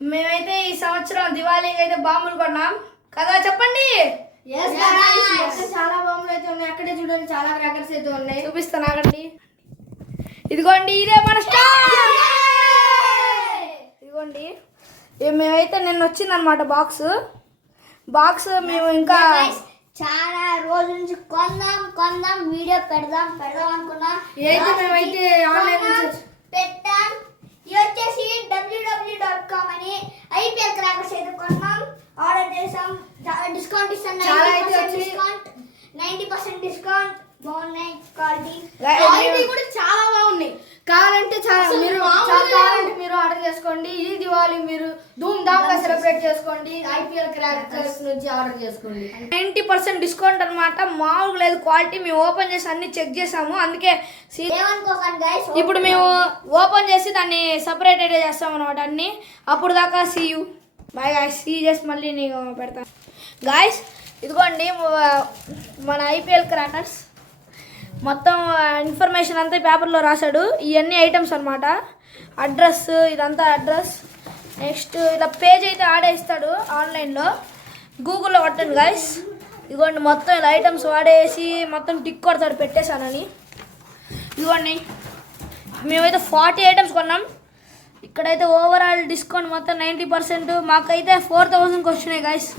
మేమైతే ఈ సంవత్సరం దివాళీకి అయితే బాంబులు కొన్నాం కదా, చెప్పండి. చాలా బాంబులు అయితే ఉన్నాయి. అక్కడే చూడండి చాలా క్రాకర్స్ అయితే ఉన్నాయి. చూపిస్తాను ఆగండి. ఇదిగోండి, ఇదే మన స్టార్. ఇదిగోండి, మేమైతే నిన్న వచ్చిందనమాట బాక్స్ మేము ఇంకా చాలా రోజుల నుంచి కొందాం వీడియో పెడదాం అనుకున్నాం. ఏదైతే మేమైతే ఆన్లైన్ నుంచి పెట్టాం. ఇది వచ్చేసి www.com అని IPL క్రాకర్స్ అయితే కొన్నాం, ఆర్డర్ చేసాం. డిస్కౌంట్ ఇస్తాం, 90% డిస్కౌంట్. బాగున్నాయి, క్వాలిటీ కూడా చాలా బాగున్నాయి. కావాలంటే మీరు ఆర్డర్ చేసుకోండి. ఈ దివాళీ మీరు ధూమ్ ధామ్ గా సెలబ్రేట్ చేసుకోండి. IPL క్రాకర్స్ నుంచి ఆర్డర్ చేసుకోండి. 90% డిస్కౌంట్ అనమాట. మామూలుగా లేదు క్వాలిటీ. మేము ఓపెన్ చేసి అన్ని చెక్ చేసాము, అందుకే ఇప్పుడు మేము ఓపెన్ చేసి దాన్ని సపరేట్ చేస్తాం అనమాట అన్ని. అప్పుడు దాకా సీయూ బాయ్ గాయస్. సీ చేసి మళ్ళీ నీకు పెడతాను గాయస్. ఇదిగోండి మన IPL క్రాకర్స్ మొత్తం ఇన్ఫర్మేషన్ అంతా పేపర్లో రాశాడు. ఇవన్నీ ఐటమ్స్ అనమాట. అడ్రస్, ఇదంతా అడ్రస్. నెక్స్ట్ ఇలా పేజ్ అయితే ఆడే ఇస్తాడు ఆన్లైన్లో. గూగుల్లో కొట్టండి గాయస్. ఇదిగోండి మొత్తం ఇలా ఐటమ్స్ వాడేసి మొత్తం టిక్ కొడతాడు పెట్టేశానని. ఇదిగోండి మేమైతే 40 ఐటమ్స్ కొన్నాం. ఇక్కడైతే ఓవరాల్ డిస్కౌంట్ మొత్తం 90%. మాకైతే 4000కి వచ్చినాయి గాయస్.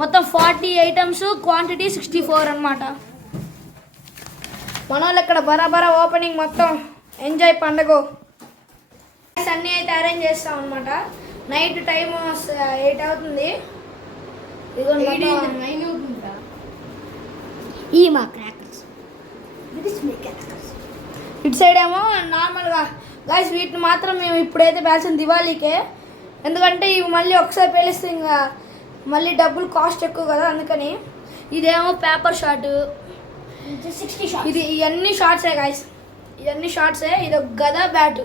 మొత్తం 40 ఐటమ్స్, క్వాంటిటీ 64 అనమాట. మన వాళ్ళు ఇక్కడ బరాబరా ఓపెనింగ్ మొత్తం ఎంజాయ్ పండుగ అన్నీ అయితే అరేంజ్ చేస్తాం అనమాట. నైట్ టైం 8 అవుతుంది. ఇటు సైడ్ ఏమో నార్మల్గా గాయస్. వీటిని మాత్రం మేము ఇప్పుడైతే పేల్చిన దివాళీకే, ఎందుకంటే ఇవి మళ్ళీ ఒకసారి పేలిస్తే ఇంకా మళ్ళీ డబ్బులు కాస్ట్ ఎక్కువ కదా, అందుకని. ఇదేమో పేపర్ షాట్. ఇది ఇవన్నీ షార్ట్సే గాయస్, ఇవన్నీ షార్ట్సే. ఇది ఒక గదా బ్యాట్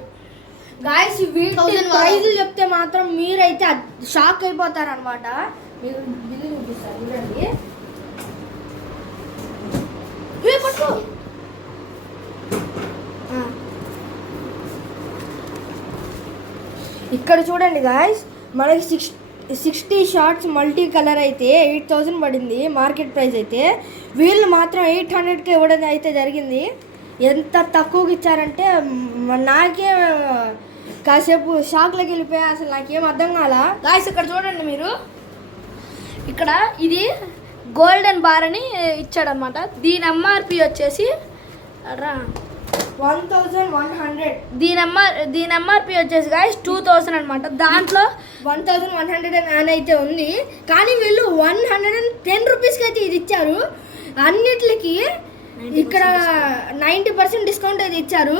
గాయస్. వీటి ప్రైజులు చెప్తే మాత్రం మీరైతే షాక్ అయిపోతారు అనమాట. మీరు బిల్లు చూపిస్తారు చూడండి. ఇక్కడ చూడండి గాయస్, మనకి 60 షార్ట్స్ మల్టీ కలర్ అయితే 8000 పడింది మార్కెట్ ప్రైస్ అయితే. వీళ్ళు మాత్రం 800కి ఇవ్వడం అయితే జరిగింది. ఎంత తక్కువకి ఇచ్చారంటే నాకే కాసేపు షాక్లోకి వెళ్ళిపోయా. అసలు నాకేం అర్థం కాల గాయస్. ఇక్కడ చూడండి మీరు, ఇక్కడ ఇది గోల్డెన్ బార్ అని ఇచ్చాడనమాట. దీని MRP వచ్చేసి 1100. దీని MRP వచ్చేసి గాయస్ 2000 అనమాట. దాంట్లో 1100 అని అయితే ఉంది, కానీ వీళ్ళు 110 రూపీస్కి అయితే ఇది ఇచ్చారు. అన్నిటికి ఇక్కడ 90% డిస్కౌంట్ అయితే ఇచ్చారు.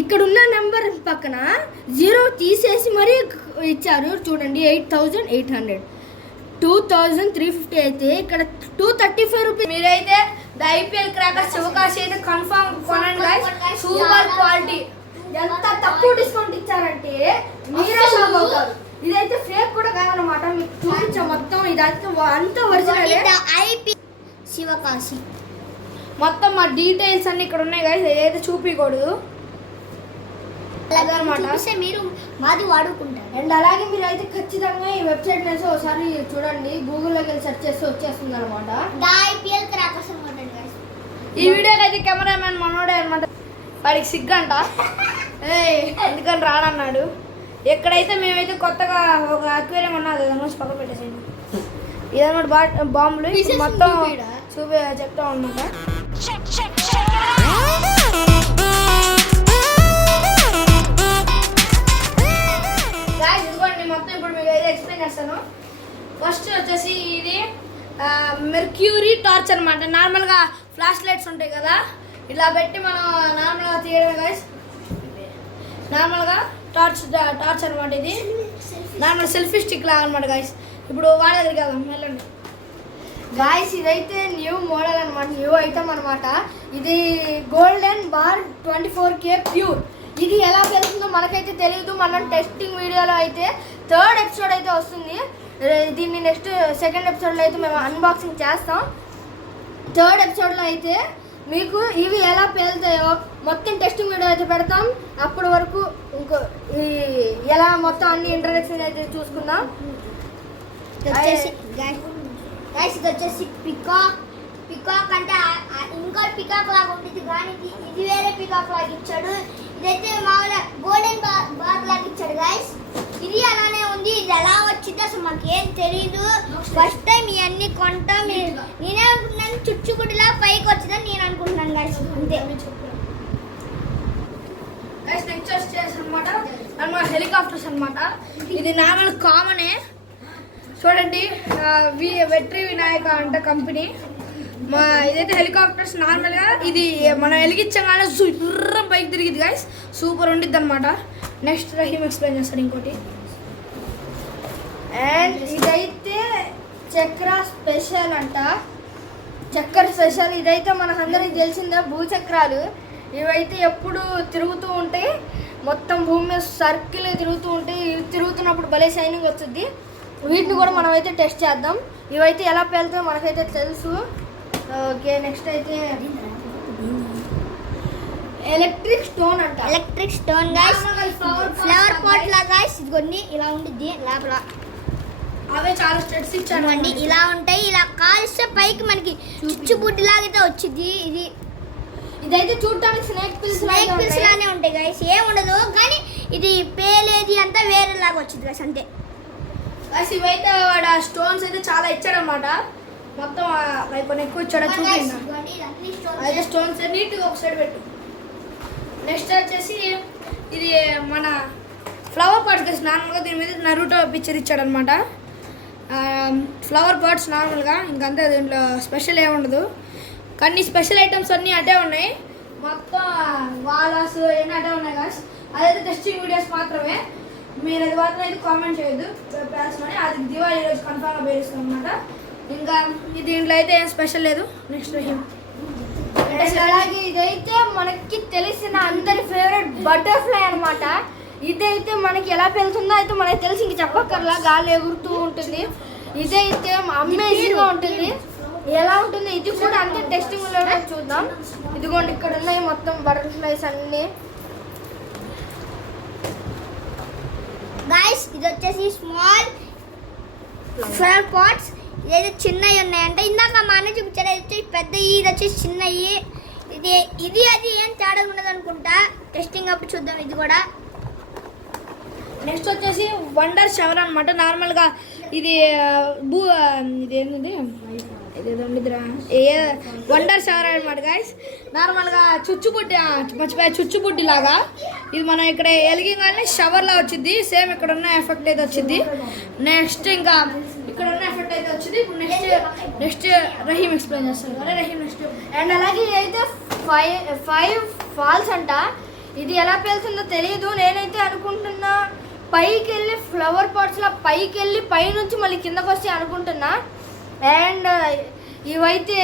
ఇక్కడ ఉన్న నెంబర్ పక్కన 0 తీసేసి మరీ ఇచ్చారు చూడండి. 8800, 2350 అయితే ఇక్కడ 235 రూపీస్. మీరైతే IPL క్రాకర్స్ శివకాశి అయితే కన్ఫర్మ్ కొనండి గాయస్. Super quality. ఎంత తక్కువ డిస్కౌంట్ ఇచ్చారంటే మీరే షాక్ అవుతారు. ఇదైతే ఫేక్ కూడా కాదనమాట. మీకు చూపించా మొత్తం. ఇదంతా అంతా ఒరిజినల్ శివకాశి. మొత్తం మా డీటెయిల్స్ అన్ని ఇక్కడ ఉన్నాయి గాయస్, ఏదైతే చూపించకూడదు మీరు మాది వాడుకుంటారు. అండ్ అలాగే మీరు అయితే ఖచ్చితంగా ఈ వెబ్సైట్ నుంచి ఒకసారి చూడండి. గూగుల్లోకి వెళ్ళి సెర్చ్ చేస్తే వచ్చేస్తుంది అనమాట. IPL క్రాకర్స్ అనమాట. ఈ వీడియోకి అయితే కెమెరామెన్ మనోడే అనమాట. వాడికి సిగ్గంట, ఎందుకని రాడన్నాడు. ఎక్కడైతే మేమైతే కొత్తగా ఒక అక్వేరియం ఉన్నది దాని పక్కన పెట్టేసాను. ఇదన్నమాట బాంబులు మొత్తం చెప్తా ఉన్నాక. ఇదిగోండి మొత్తం ఇప్పుడు మీకు అయితే ఎక్స్ప్లెయిన్ చేస్తాను. ఫస్ట్ వచ్చేసి ఇది మెర్క్యూరీ టార్చ్ అనమాట. నార్మల్గా ఫ్లాష్ లైట్స్ ఉంటాయి కదా, ఇలా పెట్టి మనం నార్మల్గా తీయడం గాయస్. నార్మల్గా టార్చ్ అనమాట. ఇది నార్మల్ సెల్ఫీ స్టిక్ లాగా అనమాట గాయస్. ఇప్పుడు వాళ్ళ దగ్గరికి వెళ్దాం, వెళ్ళండి గాయస్. ఇదైతే న్యూ మోడల్ అనమాట, న్యూ ఐటమ్ అనమాట. ఇది గోల్డెన్ బార్ 24K ప్యూర్. ఇది ఎలా పెరుగుతుందో మనకైతే తెలియదు. మనం టెస్టింగ్ వీడియోలో అయితే 3rd ఎపిసోడ్ అయితే వస్తుంది. దీన్ని నెక్స్ట్ 2nd ఎపిసోడ్లో అయితే మేము అన్బాక్సింగ్ చేస్తాం. 3rd ఎపిసోడ్లో అయితే మీకు ఇవి ఎలా పేలుతాయో మొత్తం టెస్టింగ్ వీడియో అయితే పెడతాం. అప్పటి వరకు ఇంకో ఈ ఎలా మొత్తం అన్ని ఇంట్రడక్షన్ అయితే చూసుకుందాం. వచ్చేసి గైస్ ఇది వచ్చేసి పికాక్ అంటే ఇంకో పికాక్ లాగా ఉంటుంది కానీ ఇది వేరే పికాక్ లాగా ఇచ్చాడు. ఇదైతే మామూలుగా గోల్డెన్ బార్ లాగా ఇచ్చాడు గైస్. ఇది అలానే ఉంది. ఇది ఎలా వచ్చింది అసలు మాకు ఏం తెలీదు. ఫస్ట్ టైం ఇవన్నీ కొంటాం. నేనే అనుకున్నాను చుచ్చుకుడిలా పైకి వచ్చిందని నేను అనుకుంటున్నాను గైస్. అంతే. నెక్స్ట్ వచ్చేసి అనమాట హెలికాప్టర్స్ అనమాట. ఇది నార్మల్ కామనే. చూడండి వెట్రి వినాయక అంట కంపెనీ. ఇదైతే హెలికాప్టర్స్ నార్మల్గా ఇది మనం వెలిగించగానే సుర్రం పైకి తిరిగింది గైస్. సూపర్ ఉండిద్ది అనమాట. నెక్స్ట్ రహీమ్ ఎక్స్ప్లెయిన్ చేస్తాడు ఇంకోటి. అండ్ ఇదైతే చక్ర స్పెషల్ అంట. చక్కెర స్పెషల్ ఇదైతే మనకందరికి తెలిసిందే. భూచక్రాలు ఇవైతే ఎప్పుడు తిరుగుతూ ఉంటాయి. మొత్తం భూమి మీద సర్కిల్ తిరుగుతూ ఉంటాయి. ఇవి తిరుగుతున్నప్పుడు భలే షైనింగ్ వస్తుంది. వీటిని కూడా మనం అయితే టెస్ట్ చేద్దాం. ఇవైతే ఎలా పేలుతాయో మనకైతే తెలుసు. ఓకే నెక్స్ట్ అయితే ఎలక్ట్రిక్ స్టోన్ అంట. Electric stone guys. Flower pot లా గైస్. ఇదిగోండి ఇలా ఉండిద్ది లోపల. అవే చాలా స్టెప్స్ ఇచ్చాను అండి. ఇలా ఉంటాయి. ఇలా కాల్స్తే పైకి మనకి చుచ్చుబుడ్డి లాగైతే వచ్చింది. ఇదైతే చూడటానికి స్నేక్ పిల్స్ లానే ఉంటాయి గైస్. ఏముండదు కానీ ఇది పేలేది అంతా వేరేలాగా వచ్చింది గైస్. అంతే. ఇవైతే వాడు స్టోన్స్ అయితే చాలా ఇచ్చాడనమాట. మొత్తం కొన్ని ఎక్కువ ఇచ్చాడు. చూపించండి అయితే స్టోన్స్ నీట్గా ఒక సైడ్ పెట్టు. నెక్స్ట్ వచ్చేసి ఇది మన ఫ్లవర్ పాట్స్ గైస్. నార్మల్గా దీని మీద నరుటో పిక్చర్ ఇచ్చాడనమాట. ఫ్లవర్ పాట్స్ నార్మల్గా ఇంకంతే. దీంట్లో స్పెషల్ ఏముండదు కానీ స్పెషల్ ఐటమ్స్ అన్నీ అటే ఉన్నాయి. మొత్తం వాలాస్ అన్నీ అటే ఉన్నాయి గైస్. అదైతే టెస్టింగ్ వీడియోస్ మాత్రమే. మీరు అది మాత్రం అయితే కామెంట్ చేయొద్దు పేల్చమని. అది దివాళీ రోజు కన్ఫామ్గా పేరుస్తాం అనమాట. ఇంకా దీంట్లో అయితే ఏం స్పెషల్ లేదు. నెక్స్ట్ రహీమ్. అలాగే ఇదైతే మనకి తెలిసిన అందరి ఫేవరెట్ బటర్ఫ్లై అనమాట. ఇదైతే మనకి ఎలా పెళ్తుందో అయితే మనకి తెలిసి ఇంక చెప్పక్కర్లా. గాలి ఎగురుతూ ఉంటుంది. ఇదైతే అమేజింగ్గా ఉంటుంది. ఎలా ఉంటుంది ఇది కూడా అంతే టెస్టింగ్లో చూద్దాం. ఇదిగోండి ఇక్కడ ఉన్నాయి మొత్తం బటర్ఫ్లైస్ అన్నీ. గైస్ ఇది వచ్చేసి స్మాల్ ఫ్లవర్ పాట్స్. ఏదో చిన్నవి ఉన్నాయంటే ఇందాక మా అన్న చూపించాడు. ఇది వచ్చేసి పెద్దవి, ఇది వచ్చేసి చిన్నవి. ఇది అది ఏం తేడా ఉండదు అనుకుంటా. టెస్టింగ్ అప్పుడు చూద్దాం ఇది కూడా. నెక్స్ట్ వచ్చేసి వండర్ షవర్ అనమాట. నార్మల్గా ఇది ఇదేంటంటే ఇదేదో ఉండిద్దిరా వండర్ షవర్ అనమాట గైస్. నార్మల్గా చుచ్చుబుడ్డి లాగా ఇది మనం ఇక్కడ ఎలిగింగానే షవర్లా వచ్చింది. సేమ్ ఇక్కడ ఉన్న ఎఫెక్ట్ అయితే వచ్చింది. నెక్స్ట్ ఇంకా ఇక్కడ ఉన్న ఎఫెక్ట్ అయితే వచ్చింది. ఇప్పుడు నెక్స్ట్ రహీమ్ ఎక్స్ప్లెయిన్ చేస్తాను. అరే రహీమ్ నెక్స్ట్. అండ్ అలాగే అయితే 5 ఫాల్స్ అంట. ఇది ఎలా పేలుతుందో తెలియదు. నేనైతే అనుకుంటున్నా పైకి వెళ్ళి ఫ్లవర్ పాట్స్లో పైకి వెళ్ళి పైనుంచి మళ్ళీ కిందకు వస్తే అనుకుంటున్నా. అండ్ ఇవైతే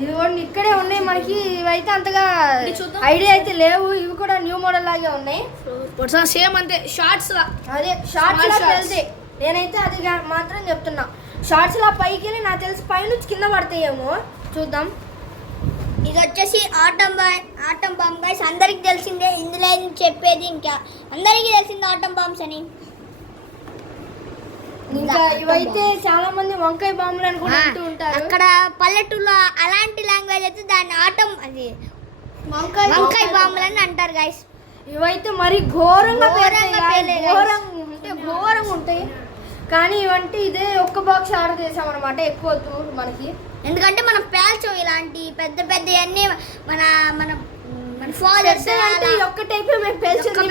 ఇదిగోండి ఇక్కడే ఉన్నాయి మనకి. ఇవైతే అంతగా ఐడియా అయితే లేవు. ఇవి కూడా న్యూ మోడల్ లాగే ఉన్నాయి. సేమ్ అంతే షార్ట్స్ లా. అదే షార్ట్స్ లా వెళ్తాయి. నేనైతే అది మాత్రం చెప్తున్నా. షార్ట్స్ లా పైకి వెళ్ళి నాకు తెలిసి పైనుంచి కింద పడతాయేమో. చూద్దాం. ఇది వచ్చేసి ఆటం బాంబ్ గైస్. అందరికి తెలిసిందే. ఇందులో చెప్పేది ఇంకా అందరికీ తెలిసింది ఆటం బాంబ్స్ అని. ఇంకా ఇవైతే చాలా మంది వంకాయ బాంబులు అని కూడా అంటూ ఉంటారు. అక్కడ పల్లెటూరులో అలాంటి లాంగ్వేజ్ అయితే దాన్ని ఆటం అది వంకాయ బాంబులు అని అంటారు గైస్. ఇవైతే మరి ఘోరంగా ఘోరంగా ఉంటాయి. కానీ ఇవంటే ఇదే ఒక్క బాక్స్ ఆర్డర్ చేసామన్నమాట. ఎక్కువ మనకి ఎందుకంటే మనం పేల్చాం ఇలాంటి పెద్ద పెద్ద అన్నీ మన మన మన ఫాలోవర్స్ అంటే ఒక్క టైప్ మేము పేల్చాం.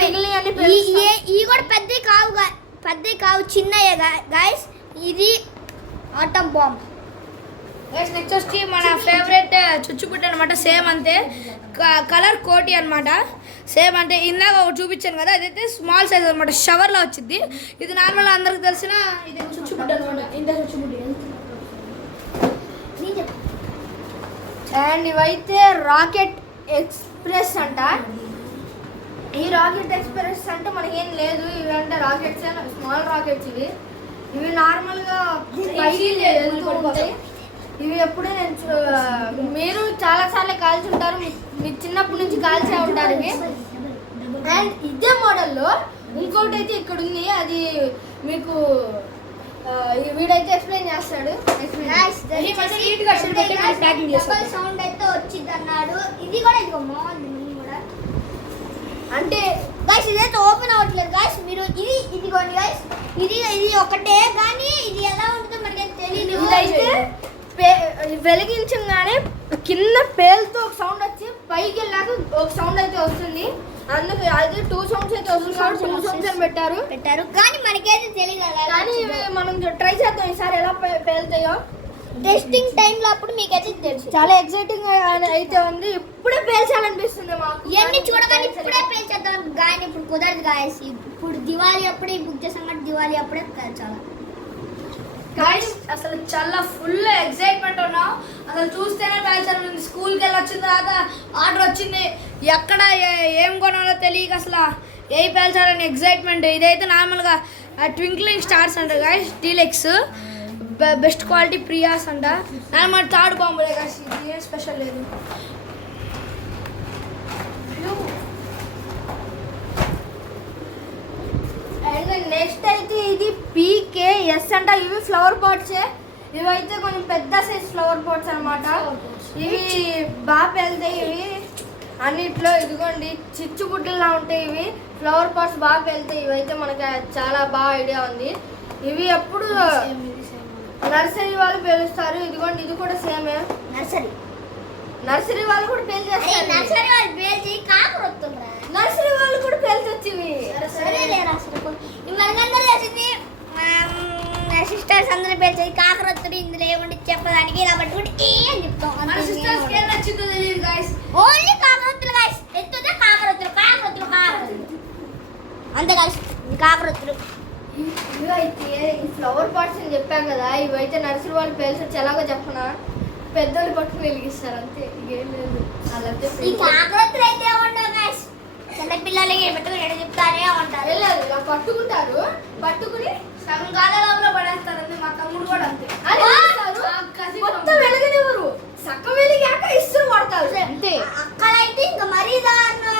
ఇవి కూడా పెద్దవి కావు చిన్నయే గైస్. ఇది ఆటం బాంబ్. నెక్స్ట్ వచ్చి మన ఫేవరెట్ చుచ్చుబుడ్డి అనమాట. సేమ్ అంతే కలర్ కోటి అనమాట. సేమ్ అంటే ఇందాక ఒకటి చూపించాను కదా. అదైతే స్మాల్ సైజ్ అనమాట. షవర్లో వచ్చింది. ఇది నార్మల్ అందరికి తెలిసిన ఇది చుచ్చుబుడ్డి అనమాట. ఇంత చుచ్చుబుడ్డి. అండ్ ఇవైతే రాకెట్ ఎక్స్ప్రెస్ అంట. ఈ రాకెట్ ఎక్స్ప్రెస్ అంటే మనకేం లేదు. ఇవి అంటే రాకెట్స్ స్మాల్ రాకెట్స్. ఇవి నార్మల్గా పైకి ఉంటాయి. ఇవి ఎప్పుడూ మీరు చాలా సార్లు కాల్చుంటారు, మీరు చిన్నప్పటి నుంచి కాల్చే ఉంటారు ఇవి. అండ్ ఇదే మోడల్లో ఇంకోటి అయితే ఇక్కడ ఉంది, అది మీకు వీడైతే ఎక్స్ప్లెయిన్ చేస్తాడు. సౌండ్ అయితే వచ్చింది అన్నాడు. ఇది కూడా ఇదిగో బాగుంది కూడా. అంటే గైస్ ఇదైతే ఓపెన్ అవ్వట్లేదు గైస్. మీరు ఇదిగోండి గైస్, ఇది ఒకటే కానీ ఇది ఎలా ఉంటుందో మనకి తెలియదు. ఇదైతే వెలిగించగానే కింద పేలుతో ఒక సౌండ్ వచ్చి పైకి వెళ్ళాక ఒక సౌండ్ అయితే వస్తుంది. అందుకు అది 2 సౌండ్స్ అయితే వస్తుంది. 2 సౌండ్స్ అని పెట్టారు కానీ మనకైతే తెలియదు. కానీ ఇవి మనం ట్రై చేద్దాం ఈసారి ఎలా పేలుతాయో. టెస్టింగ్ టైంలో అప్పుడు మీకైతే తెలుసు. చాలా ఎక్సైటింగ్ అయితే ఉంది. ఇప్పుడే పేల్చాలనిపిస్తుంది మాకు. ఇవన్నీ చూడగానే ఇప్పుడే పేల్చేద్దాం కానీ ఇప్పుడు కుదరదు గాయస్. ఇప్పుడు దివాళీ అప్పుడే బుక్ చేసాం కాబట్టి దివాళీ అప్పుడే పేల్చాలి. గైస్ అసలు చాలా ఫుల్ ఎక్సైట్మెంట్ ఉన్నాం. అసలు చూస్తేనే పేల్చాలి. స్కూల్కి వెళ్ళి వచ్చిన తర్వాత ఆర్డర్ వచ్చింది, ఎక్కడ ఏం కొనాలో తెలియక అసలు ఏ పేల్చాలని ఎక్సైట్మెంట్. ఇదైతే నార్మల్గా ట్వింక్లింగ్ స్టార్స్ అంట guys, deluxe best quality Priya's అంట. నార్మల్ తాడు బాంబులే గైస్, ఇది ఏం స్పెషల్ లేదు. అండ్ నెక్స్ట్ అయితే ఇది PKS అంట. ఇవి ఫ్లవర్ పాట్సే. ఇవైతే కొంచెం పెద్ద సైజ్ ఫ్లవర్ పాట్స్ అన్నమాట. ఇవి బాగా పెళ్తాయి. ఇవి అన్నిట్లో ఇదిగోండి చిచ్చుబుడ్డలా ఉంటాయి. ఇవి ఫ్లవర్ పాట్స్ బాగా పెళ్తాయి. ఇవైతే మనకి చాలా బాగా ఐడియా ఉంది. ఇవి ఎప్పుడు నర్సరీ వాళ్ళు పేలుస్తారు. ఇదిగోండి ఇది కూడా సేమే. నర్సరీ వాళ్ళు కూడా పేల్చేస్తారు. నర్సరీ వాళ్ళు పేల్చి కాకరొత్తుండ్రా. నర్సరీ వాళ్ళు కూడా పేల్చొచ్చు ఇవి. సరే లేరా అసలు మనకందరూ చేసింది సిస్టర్స్ అందరూ పేల్చేది కాకరొత్తుడు. ఇందులో ఏముండి చెప్పడానికి ఇలా పట్టుకుంటే ఏం చెప్తాం. మన సిస్టర్స్ కి ఏం నచ్చిందో తెలియదు గైస్. ఓన్లీ కాకరొత్తులు గైస్. ఎత్తుతే కాకరొత్తులు అంతే గైస్, కాకరొత్తులు. ఇవైతే ఈ ఫ్లవర్ పాట్స్ అని చెప్పాం కదా, ఇవైతే నర్సరీ వాళ్ళు పేల్చొచ్చు. ఎలాగో చెప్పనా, పెద్దోళ్ళు పట్టుకుని వెలిగిస్తారు అంతే, ఇంకేం లేదు. అలాగే ఈ కాకరొత్తులు అయితే ఏమంటారు గైస్, చిన్న పిల్లలకి పెట్టుకుని చెప్తారే ఉంటారు. వెళ్ళదు ఇలా పట్టుకుంటారు, పట్టుకుని సగం కాలంలో పడేస్తారు. అంతే మా తమ్ముడు కూడా అంతే. అని ఇస్తారు. మొత్తం వెలగనివ్వరు, సగం వెలిగాక ఇసురు కొడతారు అంతే. అక్కడైతే ఇంకా మరీ దాన్ని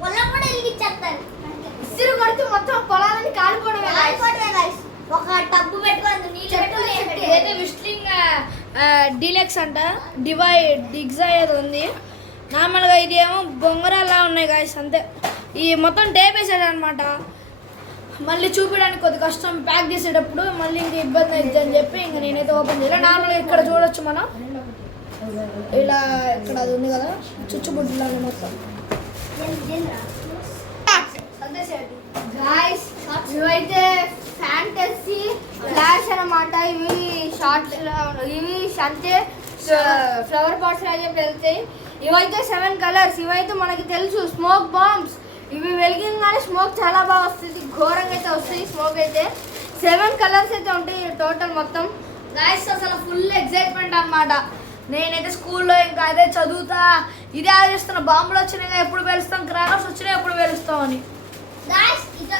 పొలం కూడా వెలిగించేస్తారు. ఇసురు కొడితే మొత్తం పొలాలని కాలిపోవడమే గైస్. ఒక టబ్బు పెట్టుకొని నీళ్ళు ఇదైతే విస్ట్లింగ్ డీలెక్స్ అంట, డిగ్జా ఏదో ఉంది. నార్మల్గా ఇది ఏమో బొంగరాల్లా ఉన్నాయి గాయస్ అంతే. ఈ మొత్తం టేప్ వేసాడు అనమాట. మళ్ళీ చూపించడానికి కొద్ది కష్టం, ప్యాక్ చేసేటప్పుడు మళ్ళీ ఇంక ఇబ్బంది అవుతుంది అని చెప్పి ఇంక నేనైతే ఓపెన్ చేయలేదు. నార్మల్గా ఇక్కడ చూడొచ్చు మనం, ఇలా ఇక్కడ అది ఉంది కదా చుచ్చుబుడ్డులా మొత్తం. గాయ్స్ ఇవైతే ఫ్యాంటసీ ఫ్లాష్ అన్నమాట. ఇవి షార్ట్స్, ఇవి అంతే ఫ్లవర్ పాట్స్ లాగే వెళ్తాయి. ఇవైతే 7 కలర్స్. ఇవైతే మనకి తెలుసు స్మోక్ బాంబ్స్. ఇవి వెలిగింగానే స్మోక్ చాలా బాగా వస్తుంది, ఘోరంగా అయితే వస్తుంది స్మోక్ అయితే. 7 కలర్స్ అయితే ఉంటాయి టోటల్ మొత్తం. గాయస్ అసలు ఫుల్ ఎక్సైట్మెంట్ అన్నమాట. నేనైతే స్కూల్లో ఇంకా అదే చదువుతా, ఇదే ఆలోచిస్తున్నా, బాంబులు వచ్చినాయి ఎప్పుడు పేలుస్తాం, క్రాకర్స్ వచ్చినాయి ఎప్పుడు పేలుస్తాం అని. గాయ్స్ ఇది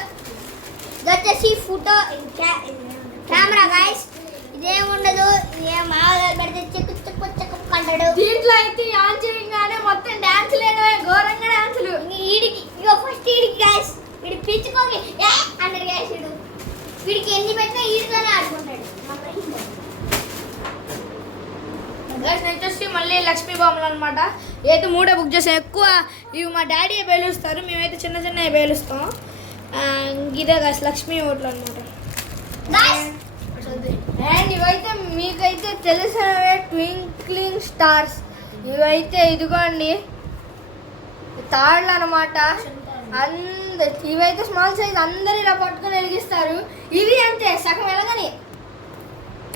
వచ్చేసి ఫోటో కెమెరా గాయ్స్. ఇదేముండదు, ఇదేం మామూలుగా పెడితే చెక్కు చెక్కు చెక్కు కంటాడు. దీంట్లో అయితే ఆన్ చేయగానే మొత్తం డాన్స్ లేనివే, ఘోరంగా డాన్సులు. వీడికి ఇగో ఫస్ట్ వీడికి గాయ్స్, వీడి పిచ్చుకోకి అన్నాడు గాయ్స్. వీడికి ఎన్ని పెట్టినా ఈడుతోనే ఆడుకుంటాడు. నెక్స్ట్ వచ్చేసి మళ్ళీ లక్ష్మీ బాంబులు అనమాట. అయితే 3 బుక్ చేసాం. ఎక్కువ ఇవి మా డాడీ పేలుస్తారు, మేమైతే చిన్న చిన్నవి పేలుస్తాం. ఇదే గాయస్ లక్ష్మీ ఓట్లు అనమాట. అండ్ ఇవైతే మీకైతే తెలిసినవే ట్వింక్లింగ్ స్టార్స్. ఇవైతే ఇదిగోండి తాళ్ళు అనమాట. ఇవైతే స్మాల్ సైజ్, అందరు ఇలా పట్టుకొని వెలిగిస్తారు. ఇవి అంతే సగం వెలగని,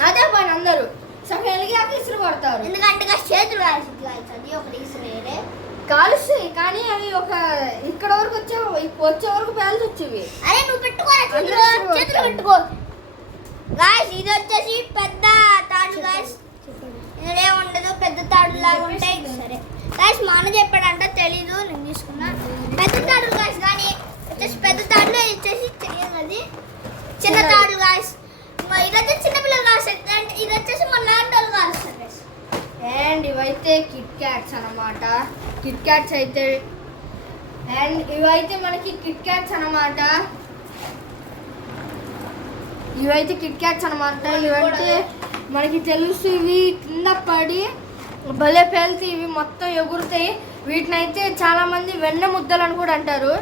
అదే పని అందరూ సగం వెలిగాక ఇసురు కొడతారు. ఎందుకంటే చేతులు కాల్చి అది ఒకటి ఇసురు కాలుస్తాయి కానీ అవి ఒక ఇక్కడ వరకు వచ్చే వరకు పేల్చి వచ్చేవి. అరే నువ్వు పెట్టుకోరా, చేతులు పెట్టుకో గాయ్స్. ఇది వచ్చేసి పెద్ద తాడు గాయ్స్. ఇందులో ఏముండదు, పెద్ద తాడు లాగా ఉంటాయి. సరే గాయ్స్, మా అన్న చెప్పాడంట, తెలీదు, నేను తీసుకున్నా. పెద్ద తాడు గాయ్స్, కానీ వచ్చేసి పెద్ద తాడులో వచ్చేసి అది చిన్న తాడు గాయ్స్. ఇది వచ్చేసి చిన్నపిల్లలు కాల్స్తారు, ఇది వచ్చేసి మన లాంటి వాళ్ళు కాల్స్తారు గాయ్స్. ఇవైతే కిట్ క్యాట్స్ అన్నమాట. కిట్ క్యాట్స్ అయితే అండ్ ఇవైతే మనకి కిట్ క్యాట్స్ అన్నమాట. ఇవైతే కిట్ క్యాట్స్ అన్నమాట. ఇవైతే మనకి తెలుసు ఇవి కింద పడి భలే పేలుతాయి, ఇవి మొత్తం ఎగురుతాయి. వీటినైతే చాలామంది వెన్న ముద్దలు అని కూడా అంటారు.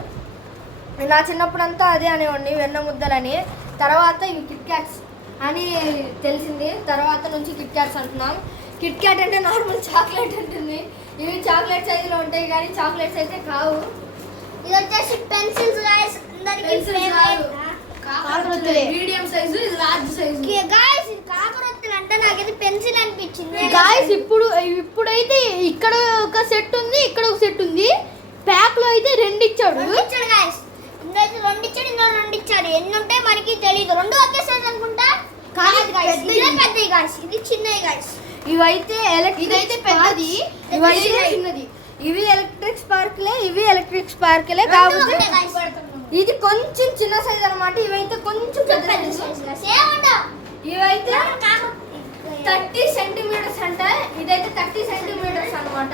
నా చిన్నప్పుడంతా అదే అనేవాడిని, వెన్న ముద్దలని. తర్వాత ఇవి కిట్ క్యాట్స్ అని తెలిసింది, తర్వాత నుంచి కిట్ క్యాట్స్ అంటున్నాం. కిట్ క్యాట్ అంటే నార్మల్ చాక్లెట్ ఉంటుంది, ఇవి చాక్లెట్ సైజులో ఉంటాయి కానీ చాక్లెట్స్ అయితే కావు. ఇది వచ్చేసి పెన్సిల్స్ గైస్, అందరికి మీడియం సైజు, ఇది లార్జ్ సైజు. గైస్ ఇది కాకరొత్తులు అంటే నాకైతే పెన్సిల్ అనిపించింది. గాయస్ ఇప్పుడైతే ఇక్కడ ఒక సెట్ ఉంది, ఇక్కడ ఒక సెట్ ఉంది. ప్యాక్ లో అయితే రెండు ఇచ్చాడు గైస్. ఇందైతే రెండు ఇచ్చాడు, ఇందులో రెండు ఇచ్చాడు. ఎన్ని ఉంటాయి మనకి తెలియదు. రెండు ఒకే సైజ్ అనుకుంటా. కాదు గైస్, ఇదే పెద్దది గైస్, ఇది చిన్నది గైస్. ఇవైతే ఇదైతే పెద్దది, ఇవైతే చిన్నది. ఇవి ఎలక్ట్రిక్ స్పార్క్లే, ఇవి ఎలక్ట్రిక్ స్పార్క్లే. కాకపోతే ఇది కొంచెం చిన్న సైజ్ అన్నమాట. ఇవైతే కొంచెం పెద్ద సైజ్. ఇవైతే 30 సెంటీమీటర్స్ అంట. ఇదైతే 30 సెంటీమీటర్స్ అన్నమాట.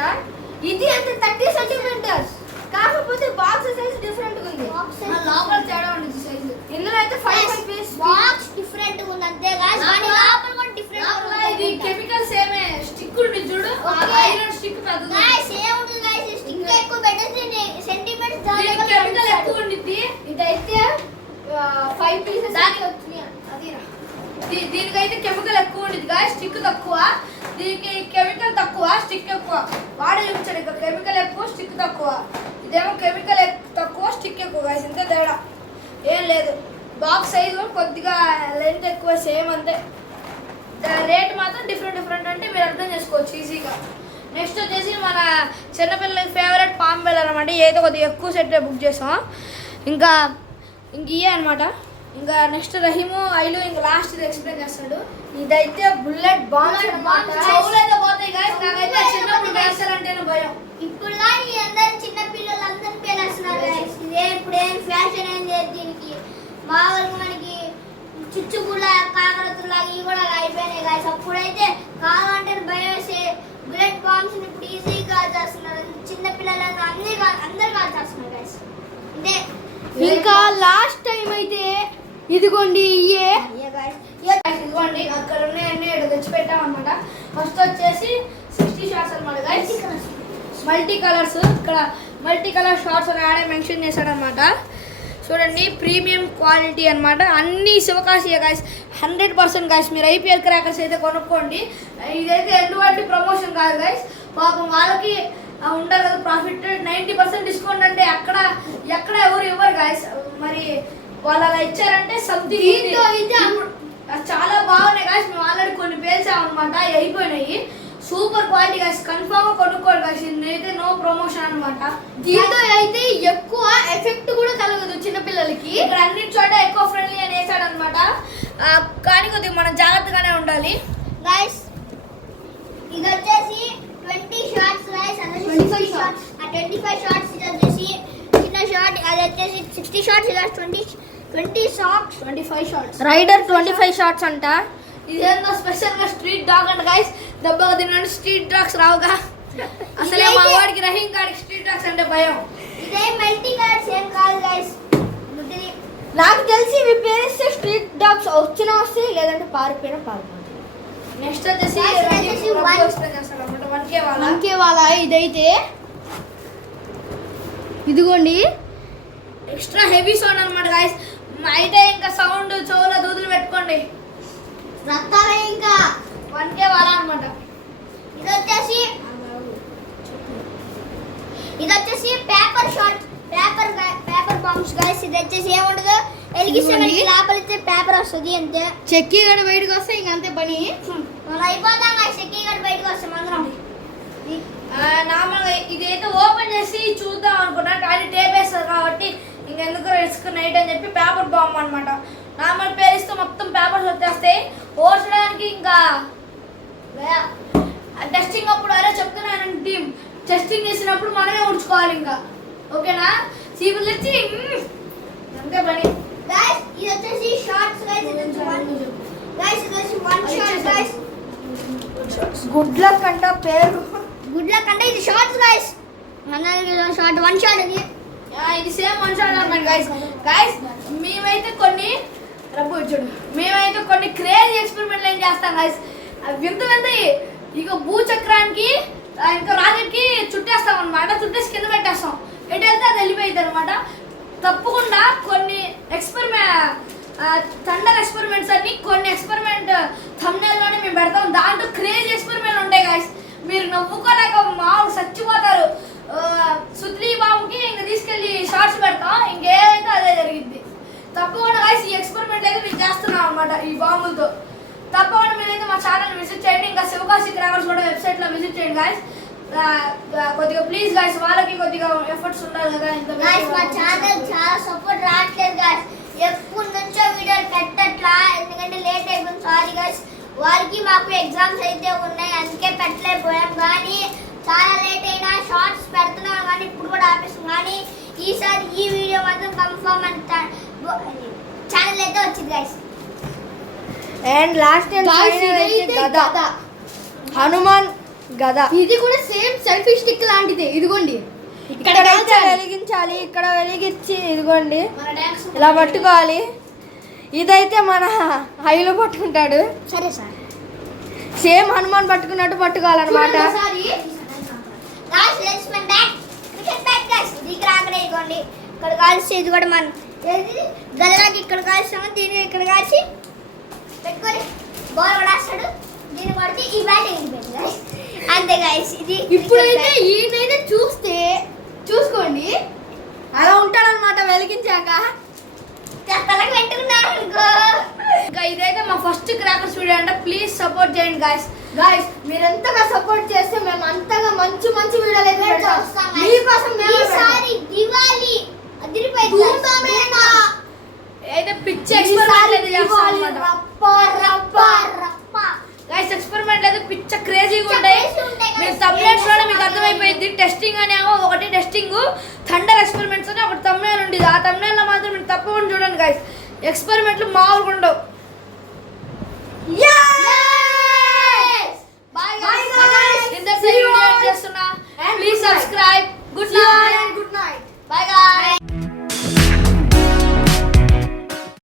ఇది అంటే 30 సెంటీమీటర్స్, కాకపోతే బాక్స్ సైజ్ డిఫరెంట్ ఉంది. లోపల తేడా ఉంటుంది సైజు. ఇందులో అయితే 5 పీస్ బాక్స్ డిఫరెంట్ ఉంది అంతే గైస్, కానీ లోపల కూడా డిఫరెంట్ ఇది కెమికల్ సేమే. స్టిక్ ఉంది చూడు, ఐరన్ స్టిక్ పెద్దది. గైస్ ఏముంటుంది గైస్, స్టిక్ ఎక్కువ పెట్టేసి సెంటీమీటర్స్ దీనికి కెమికల్ ఎక్కువ ఉండిద్ది. ఇదైతే 5 పీసెస్ దానికి వచ్చినాయి. అదిరా దీనికైతే కెమికల్ ఎక్కువ ఉండిద్ది గా, స్టిక్ తక్కువ. దీనికి కెమికల్ తక్కువ, స్టిక్ ఎక్కువ. వాడే చూపించాడు ఇక కెమికల్ ఎక్కువ, స్టిక్ తక్కువ. ఇదేమో కెమికల్ తక్కువ, స్టిక్ ఎక్కువ గాయస్, ఇంతే తేడా, ఏం లేదు. బాక్స్ సైజు కొద్దిగా లెంత్ ఎక్కువ, సేమ్ అంతే. రేట్ మాత్రం డిఫరెంట్ అంటే మీరు అర్థం చేసుకోవచ్చు ఈజీగా. నెక్స్ట్ వచ్చేసి మన చిన్నపిల్లలకి ఫేవరెట్ పాంబెల్ అనమాట. ఏదో కొద్దిగా ఎక్కువ సెట్ బుక్ చేసాం. ఇంకా ఇవే అనమాట. ఇంకా నెక్స్ట్ రహీము ఐలు ఇంకా లాస్ట్ ఇది ఎక్స్ప్లెయిన్ చేస్తాడు. ఇదైతే బుల్లెట్ బాంబ్స్ అన్నమాట. చెవులైతే పోతాయి గాయస్, నాకైతే చిన్నప్పుడు వేస్తారంటేనే భయం. ఇప్పుడు కానీ అందరు చిన్న పిల్లలు అందరూ పేరేస్తున్నారు గైస్. ఇదే ఇప్పుడు ఏం ఫ్యాషన్ ఏం లేదు దీనికి. మామూలుగా మనకి చుచ్చుగుళ్ళ కాకరతుల్లాగా ఇవి కూడా అయిపోయినాయి గైస్. అప్పుడైతే కావాలంటే భయం వేసే బుల్లెట్ బాంబ్స్ ఇప్పుడు ఈజీగా చేస్తున్నారు. చిన్న పిల్లలు అందరు కాల్ చేస్తున్నారు గైస్. ఇదే ఇంకా లాస్ట్ టైం అయితే ఇదిగోండి ఇయే ఇదిగోండి అక్కడ ఉన్నాయన్నీ ఇక్కడ తెచ్చి పెట్టాం అనమాట. ఫస్ట్ వచ్చేసి 60 షార్ట్స్ అనమాట గైస్, మల్టీ కలర్స్. ఇక్కడ మల్టీ కలర్ షార్ట్స్ అని ఆడే మెన్షన్ చేశాడు అనమాట. చూడండి ప్రీమియం క్వాలిటీ అనమాట. అన్ని శివకాశియే గైస్, 100% గైస్. మీరు ఐపీఎల్ క్రాకర్స్ అయితే కొనుక్కోండి. ఇదైతే ఎటువంటి ప్రమోషన్ కాదు గైస్, పాపం వాళ్ళకి ఉంటారు కదా ప్రాఫిట్. 90% డిస్కౌంట్ అంటే ఎక్కడ ఎవరు ఇవ్వరు గైస్. మరి వాళ్ళు అలా ఇచ్చారంటే సంథింగ్. చాలా బాగున్నాయి గైస్, మేము ఆల్రెడీ కొన్ని పేల్చామన్నమాట, అయిపోయినాయి. సూపర్ క్వాలిటీ గైస్, కన్ఫర్మ్ గా కొనుక్కోండి గైస్. ఇదైతే నో ప్రమోషన్ అనమాట. దీంతో అయితే ఎక్కువ ఎఫెక్ట్ కూడా కలగదు చిన్నపిల్లలకి. ఇక్కడ అన్ని చోట ఎక్కువ ఫ్రెండ్లీ అని వేసాడు అనమాట. కానీ కొద్దిగా మనం జాగ్రత్తగానే ఉండాలి గైస్. ఇది వచ్చేసి 20 షార్ట్స్ గైస్, 25 షార్ట్స్. ఆ 25 షార్ట్స్ ఇది వచ్చేసి చిన్న షార్ట్, అది వచ్చేసి 60 షార్ట్స్. ఇది 20 షార్ట్స్, 25 షార్ట్స్. రైడర్ 25 షార్ట్స్ అంట. ఇదేందో స్పెషల్ గా స్ట్రీట్ డాగ్ అంట గైస్. దెబ్బగా తిన్నాడు, స్ట్రీట్ డాగ్స్ రావుగా. అసలే మా వాడికి రహీం గాడికి స్ట్రీట్ డాగ్స్ అంటే భయం. ఇదే మల్టీ కలర్స్ ఏం కాదు గైస్. నాకు తెలిసి ఇవి పేరిస్తే స్ట్రీట్ డాగ్స్ వచ్చినా వస్తాయి, లేదంటే పారిపోయినా పారిపోతాయి. నెక్స్ట్ వచ్చేసి అంకే వాళ్ళ ఇదైతే ఇదిగోండి ఎక్స్ట్రా హెవీ సౌండ్ అనమాట గైస్. అయితే ఇంకా సౌండ్ చెవులో దూదులు పెట్టుకోండి, రక్తాలే ఇంకా 1K వాళ్ళ అనమాట. ఇది వచ్చేసి paper short, paper bombs guys. ఇది వచ్చేసి ఏముండదు, ఎలిగిస్తే మనకి లోపలితే పేపర్ వస్తుంది అంతే. చెక్కి కూడా బయటకు వస్తే ఇంక అంతే పని. మనం అయిపోతాం గైస్, చెక్కి కూడా బయటకు వస్తాం అందరం. నార్మల్గా ఇదైతే ఓపెన్ చేసి చూద్దాం అనుకున్నా, కానీ టేప్ వేస్తారు కాబట్టి ఇంకెందుకు రిస్క్ నైట్ అని చెప్పి పేపర్ బాంబ్ అనమాట. నార్మల్ పేరిస్తే మొత్తం పేపర్స్ వచ్చేస్తాయి. ఓర్చడానికి ఇంకా టెస్టింగ్ అప్పుడు అరే చెప్తున్నాను టీమ్, టెస్టింగ్ చేసినప్పుడు మనమే ఊడ్చుకోవాలి ఇంకా, ఓకేనా? సీపులు తెచ్చి అంతే పని గైస్. ఇది వచ్చేసి షార్ట్స్ గైస్. ఇది వచ్చేసి గైస్, ఇది వచ్చేసి 1 షార్ట్ గైస్. గుడ్ లక్ అంట పేరు. గుడ్ లక్ అంటే ఇది షార్ట్స్ గైస్ షార్ట్ 1 షాట్ ఇది ఇది సేమ్ వన్ షాట్ అన్నమాట గైస్ మేమైతే కొన్ని క్రేజీ ఎక్స్పెరిమెంట్లు ఏం చేస్తాం గైస్ వింత ఇక భూచక్రానికి ఇంకా రాకెట్ కి చుట్టేస్తాం అనమాట, చుట్టేసి కింద పెట్టేస్తాం, ఎటు వెళ్తే అది వెళ్ళిపోయింది అనమాట. తప్పకుండా కొన్ని థండర్ ఎక్స్పెరిమెంట్స్ అన్ని కొన్ని ఎక్స్పెరిమెంట్ థంబ్నెయిల్లోనే మేము పెడతాం. దాంట్లో క్రేజీ ఎక్స్పెరిమెంట్ ఉంటాయి గైస్, మీరు నవ్వుకోలేక మామూలు చచ్చిపోతారు. సుత్లీ బాంబుకి ఇంక తీసుకెళ్ళి షార్ట్స్ పెడతాం, ఇంకేమైతే అదే జరిగింది. తప్పకుండా గైస్ ఈ ఎక్స్పెరిమెంట్ అయితే మేము చేస్తున్నాం అనమాట ఈ బాంబులతో. తప్పకుండా మీరైతే మా ఛానల్ విజిట్ చేయండి, ఇంకా శివకాశి క్రాకర్స్ కూడా వెబ్సైట్లో విజిట్ చేయండి గైస్. కొద్దిగా ప్లీజ్ గైస్, వాళ్ళకి కొద్దిగా ఎఫర్ట్స్ ఉండాలి కదా. గైస్ మా ఛానల్ చాలా సపోర్ట్ రావట్లేదు గైస్, ఎప్పటి నుంచో వీడియోలు పెట్టట్లా, ఎందుకంటే లేట్ అయిపోయింది, సారీ గైస్. వారికి మాకు ఎగ్జామ్స్ అయితే ఉన్నాయి, అందుకే పెట్టలేకపోయాం. కానీ చాలా లేట్ అయినా షార్ట్స్ పెడుతున్నాం, కానీ ఇప్పుడు కూడా ఆపేస్తాం. కానీ ఈసారి ఈ వీడియో మాత్రం కన్ఫర్మ్ అంత ఛానల్ అయితే వచ్చింది గైస్. అండ్ లాస్ట్ గద, హనుమాన్ గద. ఇది కూడా సేమ్ సెల్ఫీ స్టిక్ లాంటిది, ఇదిగోండి. ఇక్కడ వెలిగించాలి, ఇక్కడ వెలిగించి ఇదిగోండి మన డ్యాన్స్ ఇలా పట్టుకోవాలి. ఇదైతే మన హైలో పట్టుకుంటాడు, సరే సార్, సేమ్ హనుమాన్ పట్టుకున్నట్టు పట్టుకోవాలన్నమాట. ఇది క్రాకర్ ఇదిగోండి, ఇక్కడ కాల్చి ఇది కూడా మనం గదరాకి ఇక్కడ కాల్చాము, దీన్ని ఇక్కడ కాల్చి పెట్టుకొని బాల్ పడేస్తాడు, దీన్ని కొడితే ఈ బ్యాట్ వెళ్ళిపోయింది గైస్. అంతే గైస్, ఇది ఇప్పుడైతే ఈయనైతే చూసుకోండి అలా ఉంటాడనమాట వెలిగించాక. తలకు పెట్టుకున్నాను అనుకో. ఇంకా ఇదైతే మా ఫస్ట్ క్రాకర్స్ వీడియో అంటే ప్లీజ్ సపోర్ట్ చేయండి గైస్. మీరు ఎంతగా సపోర్ట్ చేస్తే మేము అంతగా మంచి మంచి వీడియోలు అయితే పెడతాం మీకోసం. ఈసారి దివాళీ అదిరిపోయింది అయితే పిచ్చి ఎక్స్పెరిమెంట్ అయితే చేస్తాం అన్నమాట గైస్. ఎక్స్పెరిమెంట్ అయితే పిచ్చ క్రేజీగా ఉంటాయి, మీరు తమ్నేల్స్ లోనే మీకు అర్థమైపోయింది. టెస్టింగ్ అనేమో ఒకటి టెస్టింగ్, థండర్ ఎక్స్పెరిమెంట్స్ అని ఒకటి తమ్నేల్ ఉండేది, ఆ తమ్నేల్లో మాత్రం మీరు తప్పకుండా చూడండి గైస్. ఎక్స్పెరిమెంట్లు మామూలుగా ఉండవు.